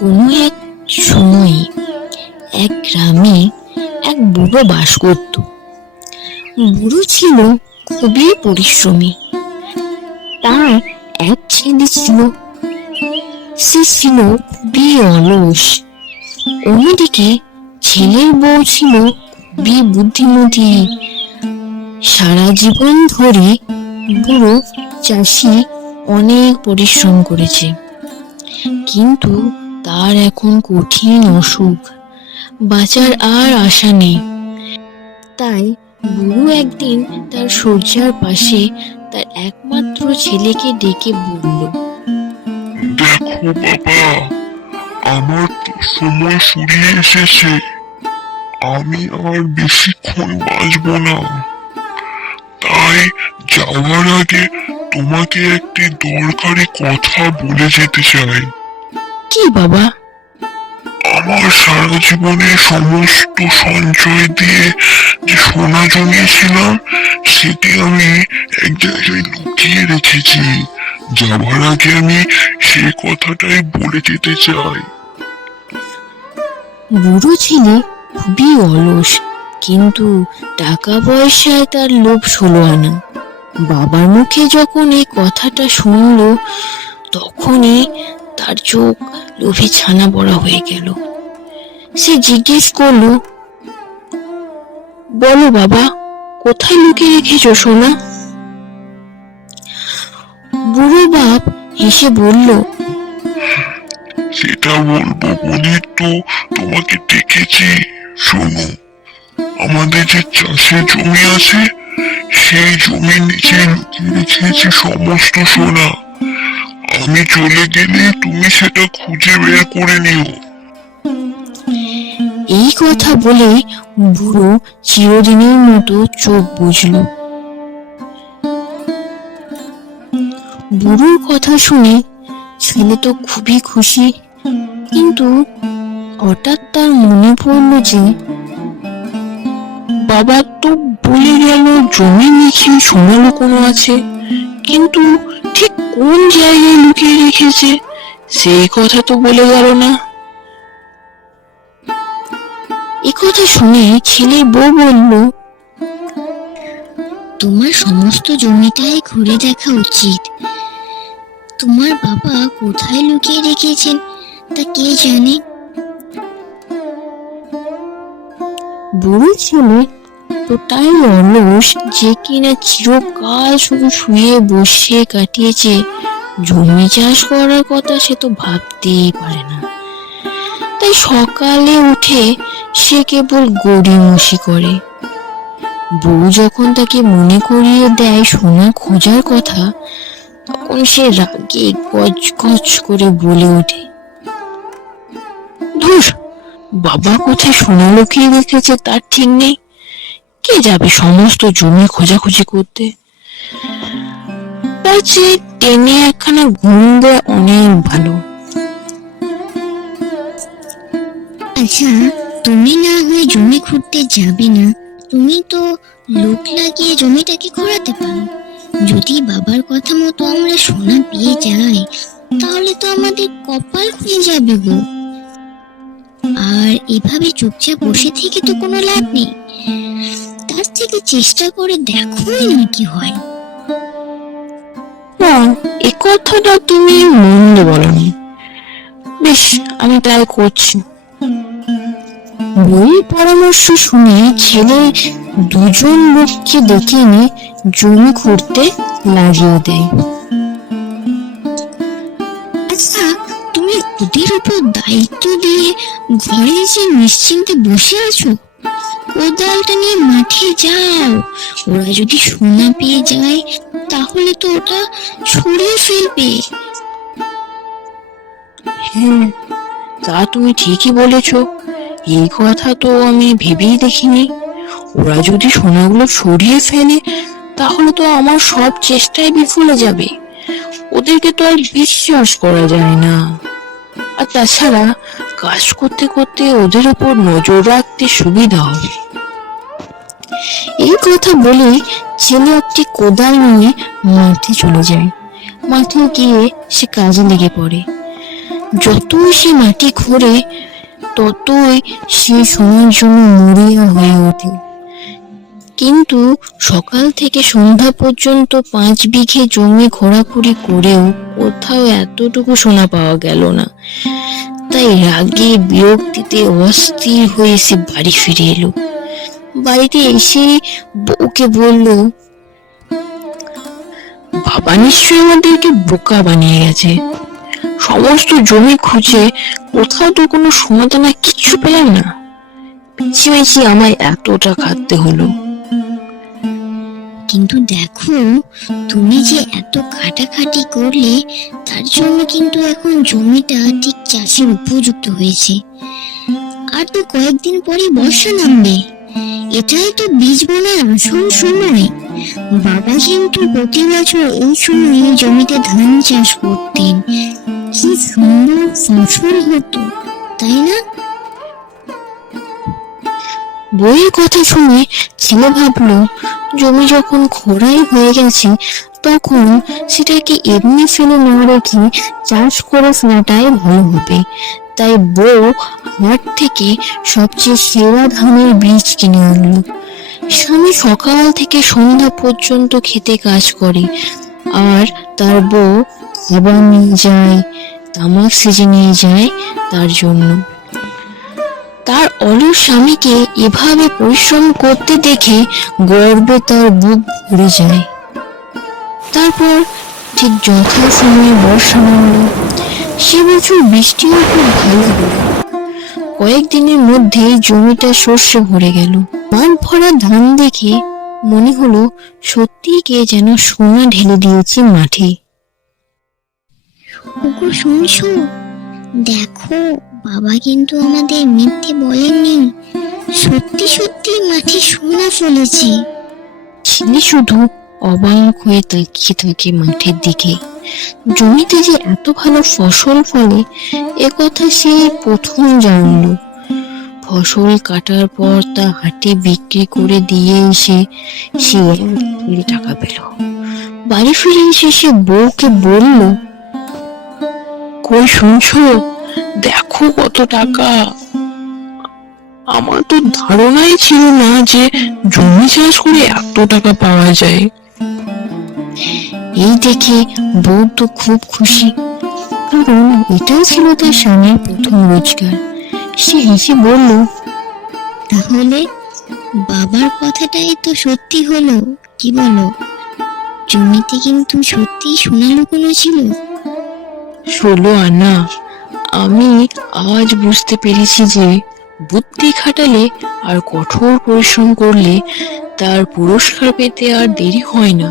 কোনো এক সময়ে এক গ্রামে এক বুড়ো বাস করত। বুড়ো ছিল খুবই পরিশ্রমী। তার এক ছেলে ছিল, সে ছিল খুবই অলস অন্যদিকে ছেলের বউ ছিল খুবই বুদ্ধিমতী সারা জীবন ধরে বুড়ো চাষি অনেক পরিশ্রম করেছে। কিন্তু তার এখন কঠিন অসুখ। বাঁচার আর আশা নেই। তাই বুড়ো একদিন তার শয্যার পাশে তার একমাত্র ছেলেকে ডেকে বলল, দেখো বাবা, আমার সময় ফুরিয়ে এসেছে। আমি আর বেশিক্ষণ বাঁচবো না। তাই যাওয়ার আগে তোমাকে একটি দরকারি কথা বলে যেতে চাই। কি বাবা? আমার সারা জীবনে সমস্ত সঞ্চয় দিয়ে যে সোনা জমিয়েছিলাম সেটি আমি এক জায়গায় লুকিয়ে রেখেছি। যাবার আগে আমি সে কথাটাই বলে যেতে চাই। বুড়ো ছেলে খুবই অলস কিন্তু টাকা পয়সায় তার লোভ ষোলো আনা। বাবার মুখে যখন এই কথাটা শুনলো তখনই তার চোখ লোভে ছানা বড়া হয়ে গেল। সে জিজ্ঞেস করল, বলো বাবা, কোথায় লুকিয়ে রেখেছো সোনা? বুড়ো বাপ হেসে বলল, সেটা বলব বলে তো, তোমাকে ডেকেছি, শোনো। আমাদের যে চাষের জমি আছে, সেই জমির নিচে লুকিয়ে রেখেছি সমস্ত সোনা। আমি চলে গেলে তুমি সেটা খুঁজে বের করে নিও। এই কথা বলে বুড়ো চিরদিনের মতো চোখ বুঝল বুড়োর কথা শুনে ছেলে তো খুবই খুশি, কিন্তু হঠাৎ তার মনে পড়ল যে বাবা তো বলে গেল জমি নিচে সোনা কোনো আছে, কিন্তু ঠিক কোন জায়গায় লুকিয়ে রেখেছে? সেই কথা তো বলে গেল না। কথা শুনে ছেলের বউ বলল তোমার সমস্ত জমিটাই ঘুরে দেখা উচিত। তোমার বাবা কোথায় লুকিয়ে রেখেছেন তা কে জানে? বুড়ো ছেলে তোটাই অলস যে কিনা চিরকাল শুধু শুয়ে বসে কাটিয়েছে। জমি চাষ করার কথা সে তো ভাবতেই পারে না। তাই সকালে উঠে সে কেবল গড়িমসি করে। বউ যখন তাকে মনে করিয়ে দেয় সোনা খোঁজার কথা, তখন সে রাগে গজ গজ করে বলে ওঠে, ধুর, বাবা কোথায় সোনা লুকিয়ে রেখেছে তার ঠিক নেই। কে যাবে সমস্ত জমি খোঁজাখুঁজি করতে? তার চেয়ে টেনে একখানা ঘুম দেয় অনেক ভালো। আচ্ছা তুমি না হয় জমি খুঁড়তে যাবে না, তুমি তো লোক লাগিয়ে জমিটাকে খোঁড়াতে পারো। যদি বাবার কথা মতো আমরা সোনা পেয়ে যাই, তাহলে তো আমাদের কপাল খুলে যাবে গো। আর এভাবে চুপচাপ বসে থেকে তো কোনো লাভ নেই। তার থেকে চেষ্টা করে দেখোই না কি হয়। না এ কথাটা তুমি মন্দ বলনি। বেশ আমি তাই করছি। বই পরামর্শ শুনে ছেলে দুজন লোককে ডেকে এনে জমি খুঁড়তে লাগিয়ে দেয়। আচ্ছা তুমি ওদের উপর দায়িত্ব দিয়ে ঘরে এসে নিশ্চিন্তে বসে আছো? কোদালটা নিয়ে মাঠে যাও। ওরা যদি সোনা পেয়ে যায়, তাহলে তো ওটা ছড়িয়ে ফেলবে। হ্যাঁ তা তুমি ঠিকই বলেছ। এই কথা তো আমি ভেবেই দেখিনি। ওরা যদি সোনাগুলো সরিয়ে ফেলে, তাহলে তো আমার সব চেষ্টাই বিফলে যাবে। ওদেরকে তো আর বিশ্বাস করা যায় না। আর তাছাড়া, কাজ করতে করতে ওদের উপর নজর রাখতে সুবিধা হবে। এই কথা বলে ছেলে একটি কোদাল নিয়ে মাঠে চলে যায়। মাঠে গিয়ে সে কাজে লেগে পড়ে। যতই সে মাটি খোঁড়ে ততই সে সোনার জন্য মরিয়া হয়ে ওঠে। কিন্তু সকাল থেকে সন্ধ্যা পর্যন্ত পাঁচ বিঘে জমি ঘোরাঘুরি করেও কোথাও এতটুকু সোনা পাওয়া গেল না। তাই রাগে বিরক্তিতে অস্থির হয়ে সে বাড়ি ফিরে এলো। বাড়িতে এসে বউকে বলল, বাবা নিশ্চয়ই আমাদেরকে বোকা বানিয়ে গেছে। সমস্ত জমি খুঁজে কোথাও তো কোনো সোনাদানা কিচ্ছু পেলাম না। পিছিয়ে আমায় এতটা খাটতে হলো। কিন্তু দেখো, তুমি যে এত খাটাখাটি করলে, তার জন্য কিন্তু এখন জমিটা ঠিক চাষের উপযুক্ত হয়েছে। আর তো কয়েকদিন পরে বর্ষা নামবে। এটাই তো বীজ বোনার আসল সময়। বাবা কিন্তু প্রতি বছর এই সময়ে জমিতে ধান চাষ করতেন। কি সুন্দর ফসল হতো, তাই না? বইয়ের কথা শুনে ছেলে ভাবলো, জমি যখন খোড়াই হয়ে গেছে, তখন সেটাকে এমনি ফেলে না রেখে চাষ করে ফেলাটাই ভালো হবে। তাই বউ হাট থেকে সবচেয়ে সেরা ধানের বীজ কিনে আনলো। স্বামী সকাল থেকে সন্ধ্যা পর্যন্ত খেতে কাজ করে, আর তার বউ খাবার নিয়ে যায়, তামাক সেজে নিয়ে যায় তার জন্য। তার অলস স্বামীকে এভাবে পরিশ্রম করতে দেখে গর্বে তার বুক ভরে যায়। তারপর ঠিক যথা সময়ে বর্ষা নামলো। সে বছর বৃষ্টিও খুব ভালো হলো। কয়েকদিনের মধ্যেই জমিটা শস্যে ভরে গেল। মান ভরা ধান দেখে মনে হলো সত্যি কে যেন সোনা ঢেলে দিয়েছে মাঠে। ওগো শুনছো? দেখো বাবা কিন্তু আমাদের মিথ্যে বলেননি। সত্যি সত্যি মাঠে সোনা ফলেছে। ছেলে শুধু অবাক হয়ে তাকিয়ে থাকে মাঠের দিকে। জমিতে যে এত ভালো ফসল ফলে, এ কথা সে প্রথম জানলো। ফসল কাটার পর তা হাটে বিক্রি করে দিয়ে এসে সে টাকা পেল। বাড়ি ফিরে এসে সে বউকে বলল, কই শুনছো? দেখো কত টাকা। আমার তো ধারণাই ছিল না যে জমি চাষ করে এত টাকা পাওয়া যায়। এই দেখে বউ তো খুব খুশি। কারণ এটাই ছিল তার স্বামীর প্রথম রোজগার। সে হেসে বলল, তাহলে বাবার কথাটাই তো সত্যি হলো, কি বলো? জমিতে কিন্তু সত্যি সোনা লুকোনো ছিল? ষোলো আনা আমি আজ বুঝতে পেরেছি যে বুদ্ধি খাটালে আর কঠোর পরিশ্রম করলে তার পুরস্কার পেতে আর দেরি হয় না।